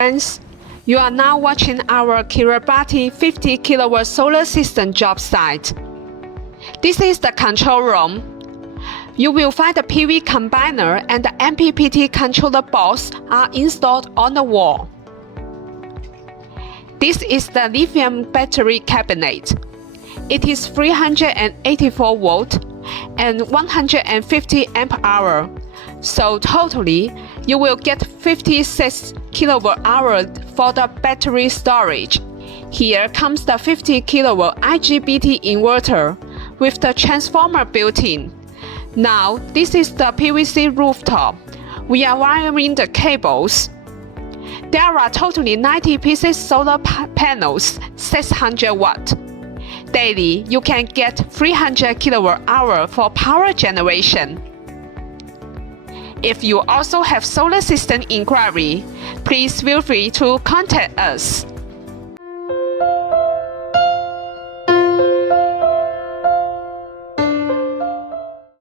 Friends, you are now watching our Kiribati 50 kW solar system job site. This is the control room. You will find the PV combiner and the MPPT controller box are installed on the wall. This is the lithium battery cabinet. It is 384 volt and 150 amp hour. So totally, you will get 56 kWh for the battery storage. Here comes the 50 kW IGBT inverter with the transformer built in. Now, this is the PVC rooftop. We are wiring the cables. There are totally 90 pieces solar panels, 600 watt. Daily, you can get 300 kWh for power generation. If you also have solar system inquiry, please feel free to contact us.